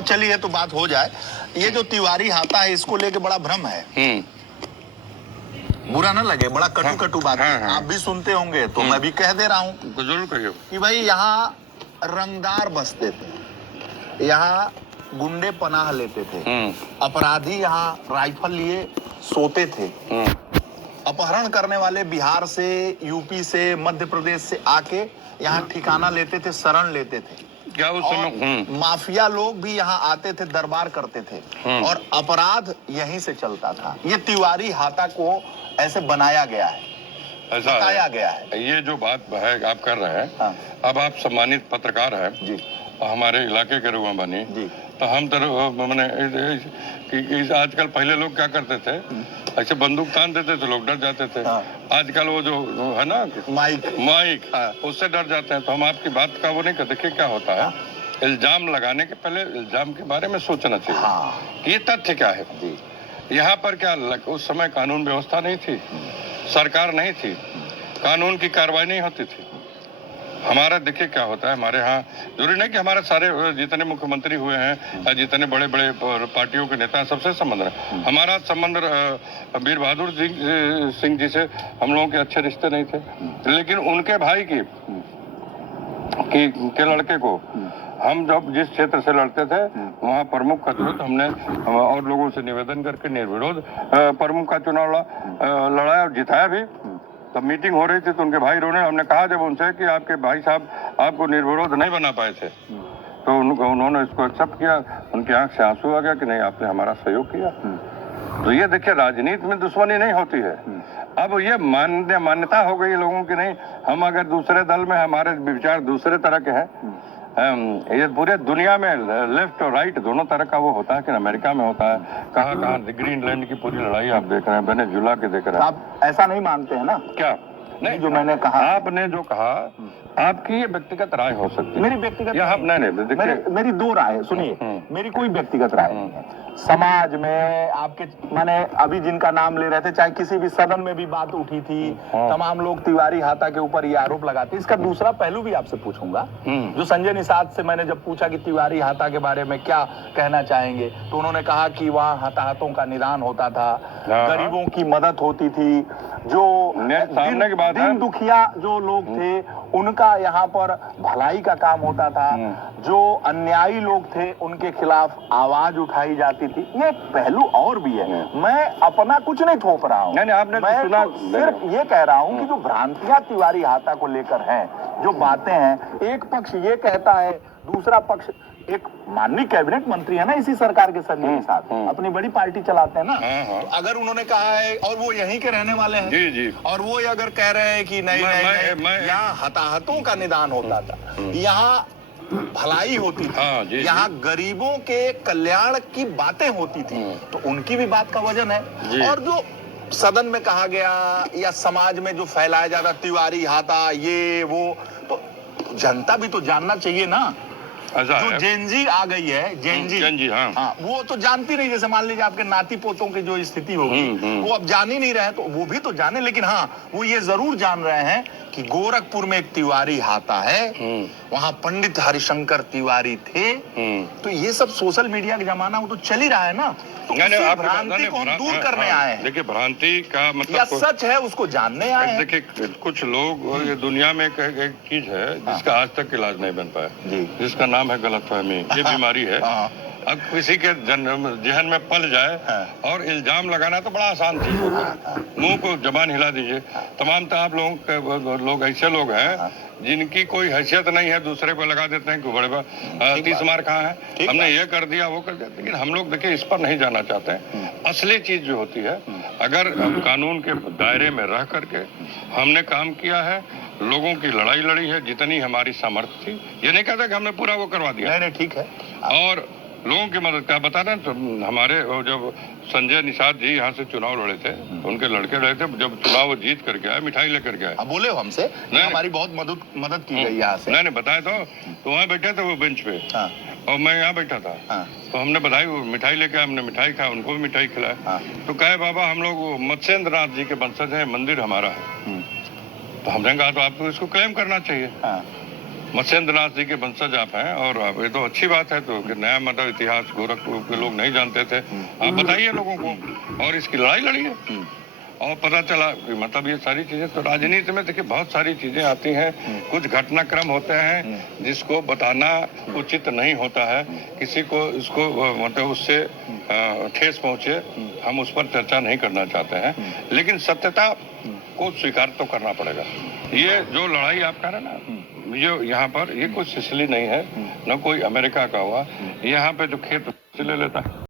बात चली है तो बात हो जाए। ये जो तिवारी हाता है इसको लेके बड़ा भ्रम है। बुरा ना लगे, बड़ा कटु कटु बात है। आप भी सुनते होंगे तो मैं भी कह दे रहा हूँ, जरूर कहिए कि भाई यहाँ रंगदार बसते थे, यहाँ गुंडे पनाह लेते थे, अपराधी यहाँ राइफल लिए सोते थे, अपहरण करने वाले बिहार से, यूपी से, मध्य प्रदेश से आके यहाँ ठिकाना लेते थे, शरण लेते थे। क्या उस समय माफिया लोग भी यहाँ आते थे, दरबार करते थे, और अपराध यहीं से चलता था। ये तिवारी हाता को ऐसे बनाया गया है, ऐसा बताया गया है। ये जो बात है आप कर रहे हैं, हाँ। अब आप सम्मानित पत्रकार हैं जी, हमारे इलाके के रुआ बनी जी, तो हम तो मैंने आजकल पहले लोग क्या करते थे, ऐसे बंदूक तान देते थे, लोग डर जाते थे। हाँ। आजकल वो जो है ना माइक हाँ। उससे डर जाते हैं। तो हम आपकी बात का वो नहीं करते। देखिए क्या होता है, इल्जाम लगाने के पहले इल्जाम के बारे में सोचना चाहिए। हाँ। ये तथ्य क्या है। जी। यहाँ पर क्या उस समय कानून व्यवस्था नहीं थी, सरकार नहीं थी, कानून की कार्रवाई नहीं होती थी। हमारा देखिए क्या होता है, हमारे यहाँ जरूरी नहीं कि हमारे सारे जितने मुख्यमंत्री हुए हैं, जितने बड़े बड़े पार्टियों के नेता हैं, सबसे संबंध है। हमारा संबंध वीर बहादुर सिंह जी से हम लोगों के अच्छे रिश्ते नहीं थे, लेकिन उनके भाई के लड़के को हम जब जिस क्षेत्र से लड़ते थे वहाँ प्रमुख का चुनाव हमने और लोगों से निवेदन करके निर्विरोध प्रमुख का चुनाव लड़ाया और जिताया भी। तब मीटिंग हो रही थी तो उनके भाई रोने, हमने कहा जब उनसे कि आपके भाई साहब आपको निर्विरोध नहीं बना पाए थे, तो उन्होंने इसको एक्सेप्ट किया। उनकी आंख से आंसू आ गया कि नहीं आपने हमारा सहयोग किया। तो ये देखिए राजनीति में दुश्मनी नहीं होती है। अब ये मान्यता हो गई लोगों की, नहीं हम अगर दूसरे दल में हमारे विचार दूसरे तरह के हैं। ये पूरे दुनिया में लेफ्ट और राइट दोनों तरह का वो होता है कि अमेरिका में होता है, कहाँ ग्रीनलैंड की पूरी लड़ाई आप देख रहे हैं, वेनेजुला के देख रहे हैं। आप ऐसा नहीं मानते हैं ना? क्या नहीं जो मैंने कहा, आपने जो कहा आपकी ये व्यक्तिगत राय हो सकती है। मेरी व्यक्तिगत नहीं, मेरी दो राय है, सुनिए। मेरी कोई व्यक्तिगत राय नहीं है। समाज में आपके माने अभी जिनका नाम ले रहे थे, चाहे किसी भी सदन में भी बात उठी थी, तमाम लोग तिवारी हाता के ऊपर ये आरोप लगाते। इसका दूसरा पहलू भी आपसे पूछूंगा। जो संजय निषाद से मैंने जब पूछा कि तिवारी हाता के बारे में क्या कहना चाहेंगे, तो उन्होंने कहा कि वहाँ हताहतों का निदान होता था, गरीबों की मदद होती थी, जो दिन दुखिया जो लोग थे उनका यहाँ पर भलाई का काम होता था, जो अन्यायी लोग थे उनके खिलाफ आवाज उठाई जाती थी। ये पहलू और भी है। मैं अपना कुछ नहीं थोप रहा हूँ, मैं तो सिर्फ ये कह रहा हूँ कि जो भ्रांतियां तिवारी हाता को लेकर हैं, जो बातें हैं, एक पक्ष ये कहता है, दूसरा पक्ष, एक माननीय कैबिनेट मंत्री है ना इसी सरकार के संजय निषाद, अपनी बड़ी पार्टी चलाते हैं ना। तो अगर उन्होंने कहा है और वो यहीं के रहने वाले हैं, जी जी, और वो अगर कह रहे हैं कि नहीं यहाँ हताहतों का निदान होता था, यहाँ भलाई होती थी, यहाँ गरीबों के कल्याण की बातें होती थी, तो उनकी भी बात का वजन है। और जो सदन में कहा गया या समाज में जो फैलाया जाता तिवारी हाता ये वो, तो जनता भी तो जानना चाहिए ना। जो जेनजी आ गई है, जेनजी हाँ, वो तो जानती नहीं। जैसे मान लीजिए आपके नाती पोतों की जो स्थिति होगी वो अब जान ही नहीं रहे, तो वो भी तो जाने, लेकिन हाँ वो ये जरूर जान रहे हैं कि गोरखपुर में एक तिवारी हाता है, वहाँ पंडित हरिशंकर तिवारी थे। तो ये सब सोशल मीडिया का जमाना वो तो चल ही रहा है ना, तो भ्रांति को हम दूर करने आए हैं। देखिए भ्रांति का मतलब या सच है उसको जानने आए हैं। देखिए कुछ लोग ये दुनिया में एक चीज है जिसका आज तक इलाज नहीं बन पाया, जिसका नाम है गलतफहमी। ये बीमारी है, अब किसी के जहन में पल जाए और इल्जाम लगाना तो बड़ा आसान चीज होता है। मुंह को जबान हिला दीजिए। तमाम आप लोग ऐसे लोग हैं जिनकी कोई हैसियत नहीं है, दूसरे को लगा देते हैं कि बड़े 30 मार कहाँ है, हमने ये कर दिया वो कर दिया। लेकिन हम लोग देखिए इस पर नहीं जाना चाहते हैं। असली चीज जो होती है, अगर कानून के दायरे में रह करके हमने काम किया है, लोगों की लड़ाई लड़ी है, जितनी हमारी सामर्थ्य थी, ये नहीं कहता कि हमने पूरा वो करवा दिया। नहीं ठीक है। और लोगों की मदद का बता रहे हैं। तो हमारे जब संजय निषाद जी यहाँ से चुनाव लड़े थे, उनके लड़के रहे थे, जब चुनाव वो जीत करके आए, मिठाई लेकर के आए। बोले हो हमसे हमारी बहुत मदद की गई यहाँ से। नहीं बताया तो वहाँ बैठे थे वो बेंच पे, और मैं यहाँ बैठा था। तो हमने बधाई मिठाई लेके आए, हमने मिठाई खाया, उनको भी मिठाई खिलाया। तो कहे बाबा हम लोग मत्स्येंद्र नाथ जी के वंशज हैं, मंदिर हमारा है। तो हमने कहा तो आपको इसको क्लेम करना चाहिए। मत्स्येंद्र नाथ जी के वंशज आप हैं, और ये तो अच्छी बात है। तो कि नया मतलब इतिहास गोरखपुर के लोग नहीं जानते थे, आप बताइए लोगों को, और इसकी लड़ाई लड़ी है और पता चला कि मतलब ये सारी चीजें। तो राजनीति में देखिए बहुत सारी चीजें आती हैं, कुछ घटनाक्रम होते हैं जिसको बताना उचित नहीं होता है, किसी को इसको मतलब उससे ठेस पहुंचे, हम उस पर चर्चा नहीं करना चाहते हैं, लेकिन सत्यता को स्वीकार तो करना पड़ेगा। ये जो लड़ाई आप कह रहे हैं ना, ये यहाँ पर ये कोई सिसिली नहीं है, न कोई अमेरिका का हुआ, यहाँ पे जो खेत ले लेता है।